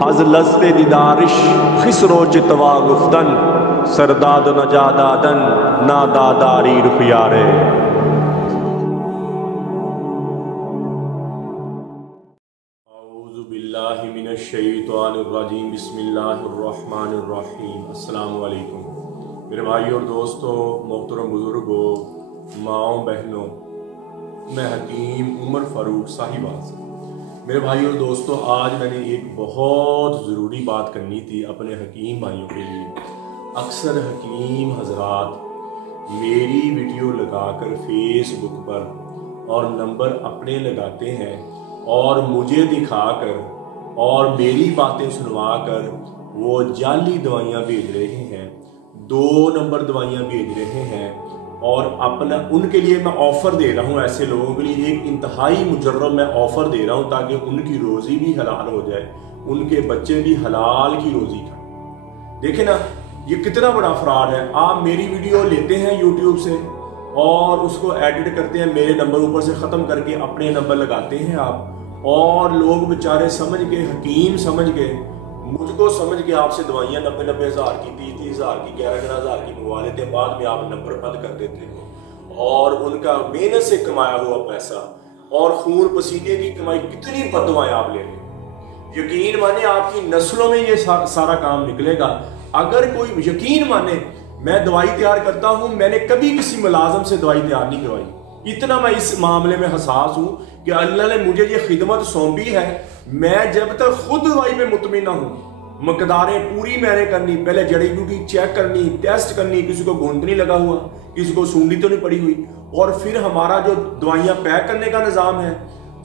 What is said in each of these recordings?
از لذت دیدارش خسرو چتوا گفتن سرداد و نجادادن ناداداری رخیارے. اعوذ باللہ من الشیطان الرجیم. بسم اللہ الرحمن الرحیم. السلام علیکم میرے بھائی اور دوستوں، محترم بزرگوں، ماؤں بہنوں، میں حکیم عمر فاروق صاحبہ سے. میرے بھائی اور دوستوں، آج میں نے ایک بہت ضروری بات کرنی تھی اپنے حکیم بھائیوں کے لیے. اکثر حکیم حضرات میری ویڈیو لگا کر فیس بک پر اور نمبر اپنے لگاتے ہیں اور مجھے دکھا کر اور میری باتیں سنوا کر وہ جعلی دوائیاں بھیج رہے ہیں، 2 نمبر دوائیاں بھیج رہے ہیں. اور اپنا ان کے لیے میں آفر دے رہا ہوں، ایسے لوگوں کے لیے ایک انتہائی مجرب میں آفر دے رہا ہوں تاکہ ان کی روزی بھی حلال ہو جائے، ان کے بچے بھی حلال کی روزی کھائیں. دیکھیں نا یہ کتنا بڑا فراڈ ہے. آپ میری ویڈیو لیتے ہیں یوٹیوب سے اور اس کو ایڈٹ کرتے ہیں، میرے نمبر اوپر سے ختم کر کے اپنے نمبر لگاتے ہیں آپ، اور لوگ بیچارے سمجھ کے، حکیم سمجھ کے، مجھ کو سمجھ کے آپ سے دوائیاں 90 ہزار کی، 30 ہزار کی، 11 ہزار کی منگوا لیتے ہیں. بعد میں آپ نمبر بند کر دیتے ہیں اور ان کا محنت سے کمایا ہوا پیسہ اور خون پسینے کی کمائی، کتنی بددعائیں آپ لے لیں. یقین مانے آپ کی نسلوں میں یہ سارا کام نکلے گا. اگر کوئی یقین مانے میں دوائی تیار کرتا ہوں، میں نے کبھی کسی ملازم سے دوائی تیار نہیں کروائی. اتنا میں اس معاملے میں حساس ہوں کہ اللہ نے مجھے یہ خدمت سونپی ہے. میں جب تک خود دوائی پہ مطمئن نہ ہوں، مقداریں پوری میں نے کرنی، پہلے جڑی بوٹی چیک کرنی، ٹیسٹ کرنی، کسی کو گوند نہیں لگا ہوا، کسی کو سونڈی تو نہیں پڑی ہوئی، اور پھر ہمارا جو دوائیاں پیک کرنے کا نظام ہے،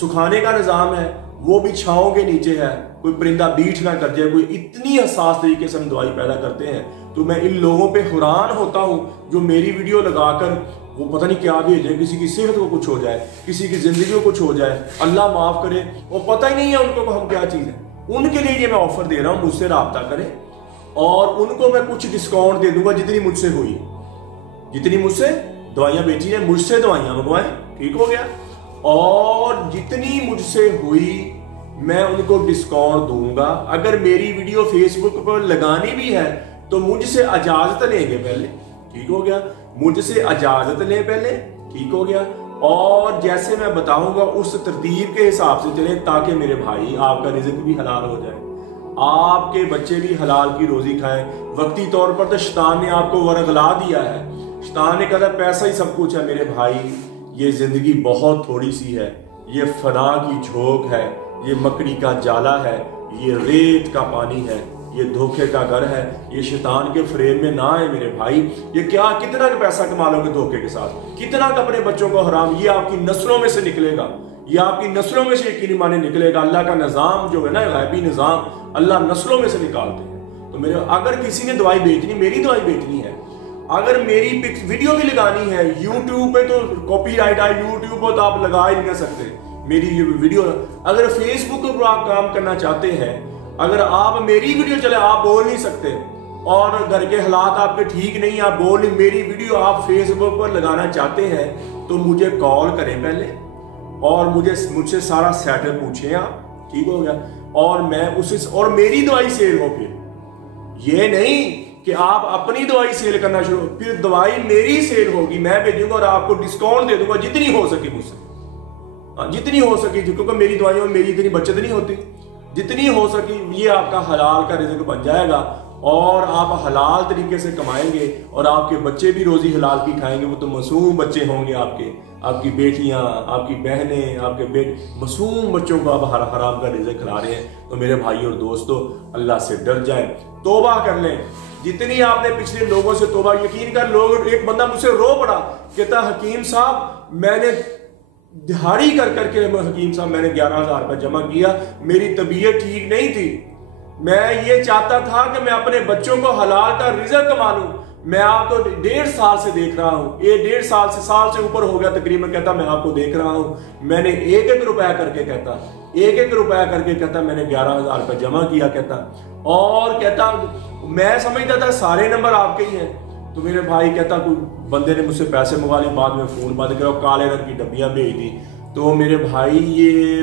سکھانے کا نظام ہے، وہ بھی چھاؤں کے نیچے ہے، کوئی پرندہ بیٹھ نہ کر جائے. کوئی اتنی حساس طریقے سے ہم دوائی پیدا کرتے ہیں. تو میں ان لوگوں پہ حیران ہوتا ہوں جو میری ویڈیو لگا کر وہ پتہ نہیں کیا بھیج رہے ہیں. کسی کی صحت کو کچھ ہو جائے، کسی کی زندگی کو کچھ ہو جائے، اللہ معاف کرے، وہ پتہ ہی نہیں ہے ان کو ہم کیا چیز ہے. ان کے لیے یہ میں آفر دے رہا ہوں، مجھ سے رابطہ کریں اور ان کو میں کچھ ڈسکاؤنٹ دے دوں گا جتنی مجھ سے ہوئی، جتنی مجھ سے دوائیاں بیچی ہیں، مجھ سے دوائیاں منگوائیں، ٹھیک ہو گیا. اور جتنی مجھ سے ہوئی میں ان کو ڈسکاؤنٹ دوں گا. اگر میری ویڈیو فیس بک پر لگانی بھی ہے تو مجھ سے اجازت لیں گے پہلے، ٹھیک ہو گیا. مجھ سے اجازت لیں پہلے، ٹھیک ہو گیا. اور جیسے میں بتاؤں گا اس ترتیب کے حساب سے چلیں تاکہ میرے بھائی آپ کا رزق بھی حلال ہو جائے، آپ کے بچے بھی حلال کی روزی کھائیں. وقتی طور پر تو شیطان نے آپ کو ورغلا دیا ہے، شیطان نے کہا پیسہ ہی سب کچھ ہے. میرے بھائی یہ زندگی بہت تھوڑی سی ہے، یہ فنا کی جھونک ہے، یہ مکڑی کا جالا ہے، یہ ریت کا پانی ہے، یہ دھوکے کا گھر ہے. یہ شیطان کے فریب میں نہ آئے میرے بھائی. یہ کیا کتنا کا پیسہ کما لو گے دھوکے کے ساتھ، کتنا کا اپنے بچوں کو حرام. یہ آپ کی نسلوں میں سے نکلے گا، یہ آپ کی نسلوں میں سے یقینی مانے نکلے گا. اللہ کا نظام جو ہے نا، غیبی نظام، اللہ نسلوں میں سے نکالتے ہیں. تو میرے اگر کسی نے دوائی بیچنی، میری دوائی بیچنی ہے، اگر میری ویڈیو بھی لگانی ہے یوٹیوب پہ، تو کاپی رائٹ ہے یوٹیوب پہ، تو آپ لگا ہی نہیں سکتے میری یہ ویڈیو. اگر فیس بک پر آپ کام کرنا چاہتے ہیں، اگر آپ میری ویڈیو چلے، آپ بول نہیں سکتے اور گھر کے حالات آپ کے ٹھیک نہیں، آپ بول نہیں، میری ویڈیو آپ فیس بک پر لگانا چاہتے ہیں تو مجھے کال کریں پہلے اور مجھ سے سارا سیٹ اپ پوچھیں آپ، ٹھیک ہو گیا. اور میں اور میری دوائی سیل ہو. پھر یہ نہیں کہ آپ اپنی دوائی سیل کرنا شروع، پھر دوائی میری سیل ہوگی، میں بھیجوں گا اور آپ کو ڈسکاؤنٹ دے دوں گا جتنی ہو سکے مجھ سے، جتنی ہو سکی. کیونکہ میری دوائیوں میں میری اتنی بچت نہیں ہوتی، جتنی ہو سکی. یہ آپ کا حلال کا رزق بن جائے گا اور آپ حلال طریقے سے کمائیں گے اور آپ کے بچے بھی روزی حلال کی کھائیں گے. وہ تو معصوم بچے ہوں گے آپ کے، آپ کی بیٹیاں، آپ کی بہنیں، آپ کے معصوم بچوں کو آپ حرام کا رزق کھلا رہے ہیں. تو میرے بھائی اور دوستو، اللہ سے ڈر جائیں، توبہ کر لیں. جتنی آپ نے پچھلے لوگوں سے توبہ، یقین کر، لوگ، ایک بندہ مجھ سے رو پڑا، کہتا حکیم صاحب میں نے دہاڑی کر کے حکیم صاحب میں نے 11,000 روپے جمع کیا، میری طبیعت ٹھیک نہیں تھی، میں یہ چاہتا تھا کہ میں اپنے بچوں کو حلال کا رزق کما لوں. میں آپ کو 1.5 سال سے دیکھ رہا ہوں، یہ 1.5 سال سے اوپر ہو گیا تقریباً. کہتا میں آپ کو دیکھ رہا ہوں، میں نے ایک روپیہ کر کے کہتا میں نے 11,000 روپے جمع کیا. کہتا اور کہتا میں سمجھتا تھا سارے نمبر آپ کے ہی ہیں. تو میرے بھائی کہتا کوئی بندے نے مجھ سے پیسے منگوا لیے، بعد میں فون بند کرا، کالے رنگ کی ڈبیاں بھیج دی. تو میرے بھائی یہ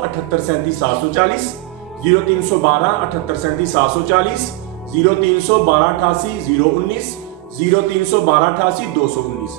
78 37 740, 0312 78 37 740, 0312 88 019, 0312 88 219।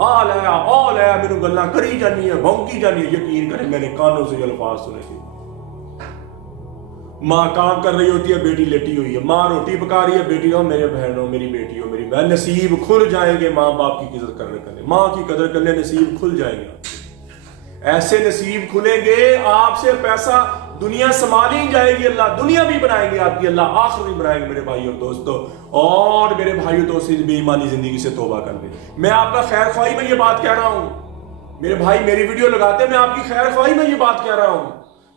آل ہے میرے گلا کری جانی ہے بھونکی جانی ہے. یقین کریں میں نے کانوں سے یہ الفاظ سنے تھے. ماں کام کر رہی ہوتی ہے بیٹی لیٹی ہوئی ہے, ماں روٹی پکا رہی ہے بیٹی ہو میرے بہن ہو میری بیٹی ہو میری بہن. نصیب کھل جائیں گے ماں باپ کی قدر کرنے ماں کی قدر کرنے نصیب کھل جائیں گے. ایسے نصیب کھلیں گے آپ سے پیسہ دنیا سنبھالی جائے گی, اللہ دنیا بھی بنائیں گے آپ کی, اللہ آخر بھی بنائیں گے میرے بھائی اور دوستو. اور میرے بھائی اور دوست بے ایمانی زندگی سے توبہ کر لیں. میں آپ کا خیر خواہی میں یہ بات کہہ رہا ہوں, میرے بھائی میری ویڈیو لگاتے میں آپ کی خیر خواہی میں یہ بات کہہ رہا ہوں.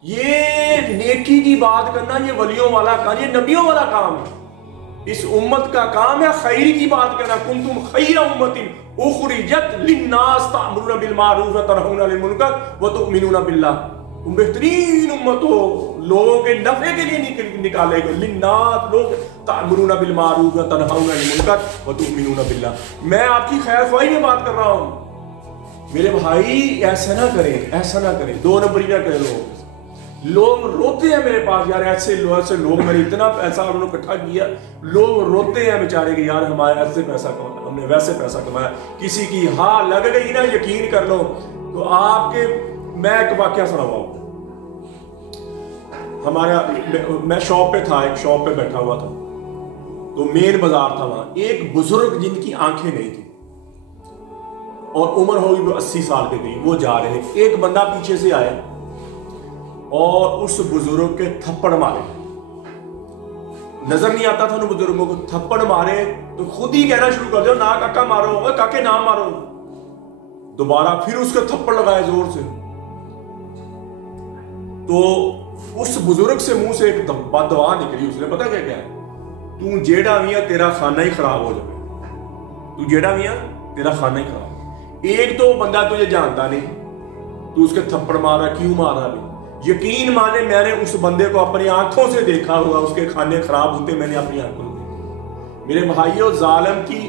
یہ نیکی کی بات کرنا یہ ولیوں والا کام, یہ نبیوں والا کام ہے. اس امت کا کام ہے خیر کی بات کرنا. کنتم خیر امت اخرجت للناس تأمرون بالمعروف وتنہون عن المنکر وتؤمنون باللہ. تم بہترین امت ہو, لوگوں کے نفع کے لیے نکالے گئے. للناس لوگ تأمرون بالمعروف وتنہون عن المنکر وتؤمنون باللہ. میں آپ کی خیر خواہی میں بات کر رہا ہوں. میرے بھائی ایسا نہ کریں, ایسا نہ کریں, دو نمبری نہ کریں. لوگ روتے ہیں میرے پاس یار, ایسے لوگ میں نے اتنا پیسہ انہوں نے اکٹھا کیا, لوگ روتے ہیں بیچارے کہ یار ہمارے ایسے پیسہ کمایا, ہم نے ویسے پیسہ کمایا. کسی کی ہاں لگ گئی نا یقین کر لو تو آپ کے, میں ایک واقعہ سناؤں. ہمارا میں شاپ پہ تھا, ایک شاپ پہ بیٹھا ہوا تھا تو مین بازار تھا وہاں. ایک بزرگ جن کی آنکھیں نہیں تھی اور عمر ہوگی 80 سال کے قریب, وہ جا رہے. ایک بندہ پیچھے سے آیا اور اس بزرگ کے تھپڑ مارے. نظر نہیں آتا تھا ان بزرگوں کو, تھپڑ مارے تو خود ہی کہنا شروع کر دو نا کاکا مارو, کاکے نہ مارو. دوبارہ پھر اس کے تھپڑ لگائے زور سے. تو اس بزرگ سے منہ سے ایک بد دعا نکلی. اس نے پتا کیا ہے, تو جیڑا میاں تیرا کھانا ہی خراب ہو جائے, تو جیڑا میاں تیرا کھانا ہی خراب. ایک تو بندہ تجھے جانتا نہیں, تو اس کے تھپڑ مارا, کیوں مارا بھی. یقین مانے میں نے اس بندے کو اپنی آنکھوں سے دیکھا ہوا, اس کے کھانے خراب ہوتے میں نے اپنی آنکھوں سے دیکھا. میرے بھائیوں ظالم کی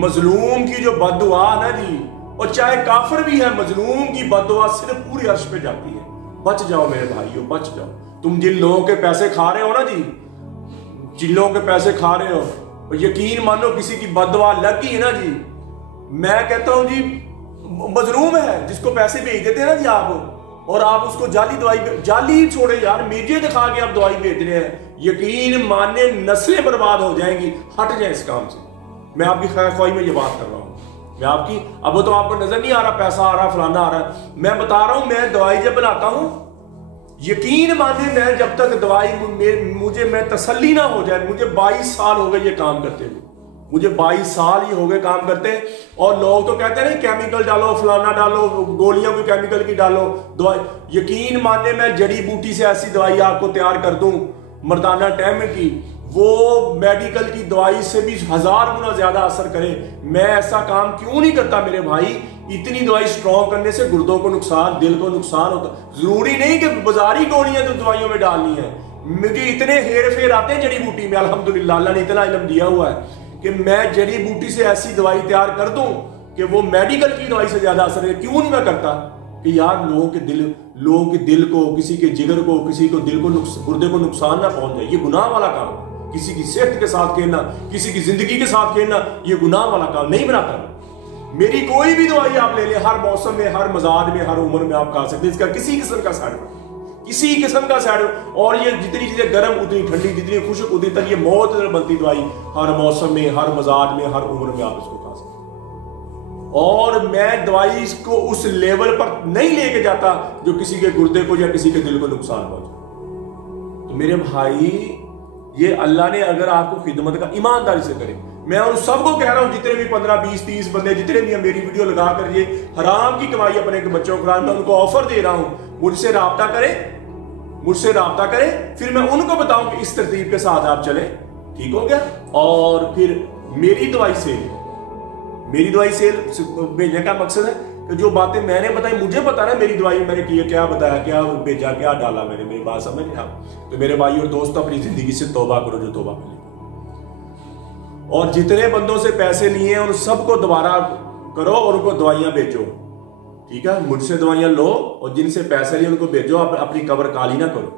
مظلوم کی جو بد دعا نا جی, اور چاہے کافر بھی ہے مظلوم کی بد دعا صرف پوری عرش پہ جاتی ہے. بچ جاؤ میرے بھائیوں, بچ جاؤ. تم جن لوگوں کے پیسے کھا رہے ہو نا جی, جن لوگوں کے پیسے کھا رہے ہو, یقین مانو کسی کی بد دعا لگ گئی ہے نا جی, میں کہتا ہوں جی مظلوم ہے جس کو پیسے بھیج دیتے ہیں نا جی آپ, اور آپ اس کو جعلی دوائی, جعلی چھوڑے یار, میڈیا دکھا کے آپ دوائی بھیج رہے ہیں. یقین ماننے نسلیں برباد ہو جائیں گی. ہٹ جائیں اس کام سے. میں آپ کی خیر خواہی میں یہ بات کر رہا ہوں. میں آپ کی, اب تو آپ کو نظر نہیں آ رہا پیسہ آ رہا فلانا آ رہا, میں بتا رہا ہوں میں دوائی جب بناتا ہوں, یقین مانے میں جب تک دوائی مجھے میں تسلی نہ ہو جائے, مجھے 22 سال ہو گئے یہ کام کرتے ہوئے, مجھے 22 سال ہی ہو گئے کام کرتے. اور لوگ تو کہتے ہیں کیمیکل ڈالو فلانا ڈالو, گولیاں بھی کیمیکل کی ڈالو دوائی. یقین ماننے میں جڑی بوٹی سے ایسی دوائی آپ کو تیار کر دوں مردانہ ٹائم کی, وہ میڈیکل کی دوائی سے بھی 1000 گنا زیادہ اثر کرے. میں ایسا کام کیوں نہیں کرتا میرے بھائی. اتنی دوائی سٹرونگ کرنے سے گردوں کو نقصان, دل کو نقصان ہوتا. ضروری نہیں کہ بازاری گولیاں تو دوائیوں میں ڈالنی ہے. مجھے اتنے ہیر پھیر آتے ہیں جڑی بوٹی میں, الحمدللہ اللہ نے اتنا علم دیا ہوا ہے کہ میں جڑی بوٹی سے ایسی دوائی تیار کر دوں کہ وہ میڈیکل کی دوائی سے زیادہ اثر ہے. کیوں نہیں میں کرتا کہ یار لوگوں کے دل کو, کسی کے جگر کو, کسی کو دل کو گردے کو نقصان نہ پہنچ جائے. یہ گناہ والا کام. کسی کی صحت کے ساتھ کھیلنا, کسی کی زندگی کے ساتھ کھیلنا, یہ گناہ والا کام نہیں بناتا. میری کوئی بھی دوائی آپ لے لیں, ہر موسم میں, ہر مزاج میں, ہر عمر میں آپ کھا سکتے ہیں. اس کا کسی قسم کا سائیڈ افیکٹ, کسی قسم کا سائیڈ افیکٹ. اور یہ جتنی چیزیں گرم اتنی ٹھنڈی, جتنی خشک اتنی تک, یہ موت بنتی دوائی. ہر موسم میں, ہر مزاج میں, ہر عمر میں آپ اس کو کھا سکتے ہیں. اور میں دوائی کو اس لیول پر نہیں لے کے جاتا جو کسی کے گردے کو یا کسی کے دل کو نقصان پہنچے. تو میرے بھائی یہ اللہ نے اگر آپ کو خدمت کا ایمانداری سے کرے, میں ان سب کو کہہ رہا ہوں جتنے بھی 15 20 30 بندے جتنے بھی میری ویڈیو لگا کر یہ حرام کی کمائی اپنے بچوں کو, میں ان کو آفر دے رہا ہوں, مجھ سے رابطہ کریں, پھر میں ان کو بتاؤں کہ اس ترتیب کے ساتھ آپ چلیں. ٹھیک ہو گیا. اور پھر میری دوائی سیل بھیجنے کا مقصد ہے کہ جو باتیں میں نے بتائی, مجھے پتا نا میری دوائی میں نے کیا بتایا, کیا بھیجا, کیا ڈالا میں نے, میری بات سمجھ رہے آپ. تو میرے بھائی اور دوست اپنی زندگی سے توبہ کرو جو توبہ کرے. اور جتنے بندوں سے پیسے لیے ہیں ان سب کو دوبارہ کرو اور ان کو دوائیاں بیچو. ٹھیک ہے, مجھ سے دوائیاں لو اور جن سے پیسے لیے ان کو بیچو, اپنی قبر کالی نہ کرو.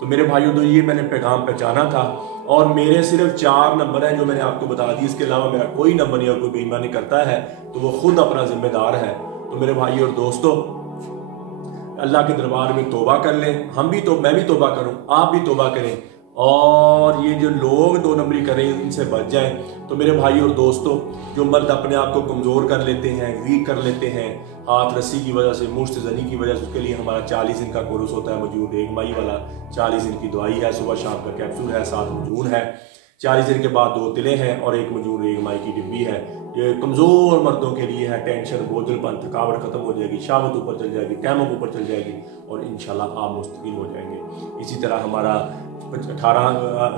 تو میرے بھائیوں، تو یہ میں نے پیغام پہچانا تھا، اور میرے صرف 4 نمبر ہیں جو میں نے آپ کو بتا دی، اس کے علاوہ میرا کوئی نمبر نہیں، اور کوئی بے ایمانی کرتا ہے تو وہ خود اپنا ذمہ دار ہے۔ تو میرے بھائیوں اور دوستو، اللہ کے دربار میں توبہ کر لیں، میں بھی توبہ کروں، آپ بھی توبہ کریں، اور یہ جو لوگ 2 نمبری کریں ان سے بچ جائیں۔ تو میرے بھائی اور دوستو، جو مرد اپنے آپ کو کمزور کر لیتے ہیں، ویک کر لیتے ہیں، ہاتھ رسی کی وجہ سے، مشت زنی کی وجہ سے، اس کے لیے ہمارا 40 دن کا کورس ہوتا ہے مجنون ریگ مائی والا۔ 40 دن کی دوائی ہے، صبح شام کا کیپسول ہے، 7 مجنون ہے، 40 دن کے بعد 2 تلے ہیں اور 1 مجنون ریگ مائی کی ڈبی ہے۔ یہ کمزور مردوں کے لیے ہے، ٹینشن، بوجھل پن، تھکاوٹ ختم ہو جائے گی، شہوت اوپر چل جائے گی، ٹیمک اوپر چل جائے گی، اور انشاءاللہ آپ مستقیم ہو جائیں گے۔ اسی طرح ہمارا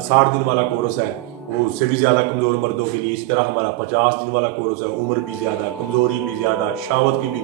60 دن والا کورس ہے، وہ اس سے بھی زیادہ کمزور مردوں کے لیے۔ اسی طرح ہمارا 50 دن والا کورس ہے، عمر بھی زیادہ، کمزوری بھی زیادہ، شہوت کی بھی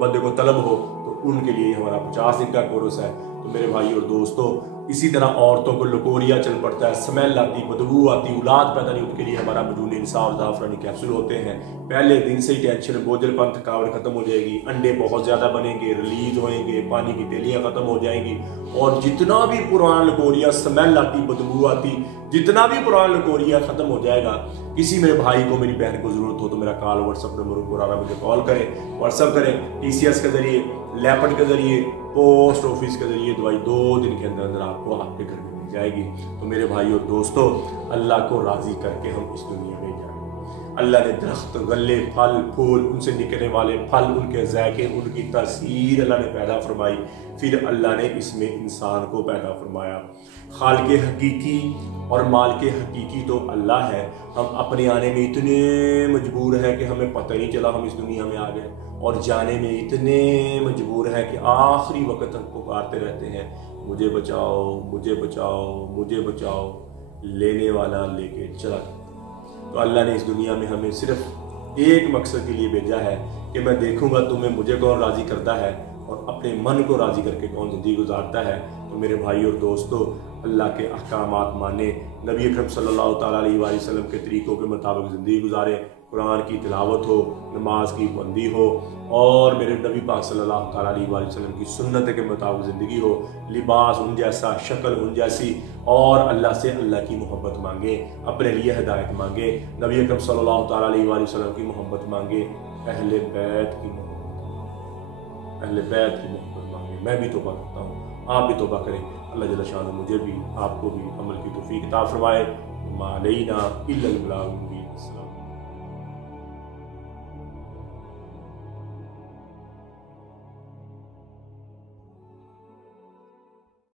بندے کو طلب ہو، تو ان کے لیے ہمارا 50 دن کا کورس ہے۔ تو میرے بھائی اور دوستو، اسی طرح عورتوں کو لکوریا چل پڑتا ہے، سمیل آتی، بدبو آتی، اولاد پیدا نہیں، ان کے لیے ہمارا مجنون انصاف اور زعفرانی کیپسول ہوتے ہیں۔ پہلے دن سے ہی ٹینشن، بوجھل پن، تھکاوٹ ختم ہو جائے گی، انڈے بہت زیادہ بنیں گے، ریلیز ہوئیں گے، پانی کی تیلیاں ختم ہو جائیں گی، اور جتنا بھی پرانا لکوریا، سمیل آتی، بدبو آتی، جتنا بھی پرانا لکوریا ختم ہو جائے گا۔ کسی میرے بھائی کو، میری بہن کو ضرورت ہو تو میرا کال واٹس ایپ نمبر پر آ رہا ہے، مجھے کال کریں، واٹس ایپ کریں، TCS کے ذریعے، لیپٹ کے ذریعے، پوسٹ آفس کے ذریعے دوائی 2 دن کے اندر آپ کو آپ کے گھر میں مل جائے گی۔ تو میرے بھائی اور دوستو، اللہ کو راضی کر کے ہم اس دنیا میں جائیں۔ اللہ نے درخت، غلے، پھل، پھول، ان سے نکلنے والے پھل، ان کے ذائقے، ان کی تاثیر اللہ نے پیدا فرمائی، پھر اللہ نے اس میں انسان کو پیدا فرمایا۔ خالق حقیقی اور مالک حقیقی تو اللہ ہے، ہم اپنے آنے میں اتنے مجبور ہیں کہ ہمیں پتہ نہیں چلا ہم اس دنیا میں آ گئے، اور جانے میں اتنے مجبور ہیں کہ آخری وقت ہم پکارتے رہتے ہیں، مجھے بچاؤ، مجھے بچاؤ، مجھے بچاؤ، لینے والا لے کے چلا جاتا۔ تو اللہ نے اس دنیا میں ہمیں صرف ایک مقصد کے لیے بھیجا ہے کہ میں دیکھوں گا تمہیں، مجھے کون راضی کرتا ہے اور اپنے من کو راضی کر کے کون زندگی گزارتا ہے۔ تو میرے بھائی اور دوستو، اللہ کے احکامات مانیں، نبی اکرم صلی اللہ تعالیٰ علیہ وآلہ وسلم کے طریقوں کے مطابق زندگی گزاریں، قرآن کی تلاوت ہو، نماز کی پابندی ہو، اور میرے نبی پاک صلی اللہ تعالیٰ علیہ وآلہ وسلم کی سنت کے مطابق زندگی ہو، لباس ان جیسا، شکل ان جیسی، اور اللہ سے اللہ کی محبت مانگیں، اپنے لیے ہدایت مانگیں، نبی اکرم صلی اللہ تعالیٰ علیہ وآلہ وسلم کی محبت مانگیں، اہل بیت کی محبت، اہل بیت کی محبت مانگیں۔ میں بھی توبہ کرتا ہوں، آپ بھی توبہ کریں، اللہ جل شانہ مجھے بھی، آپ کو بھی عمل کی توفیق عطا فرمائے۔ ما علینا الا البلاغ المبین۔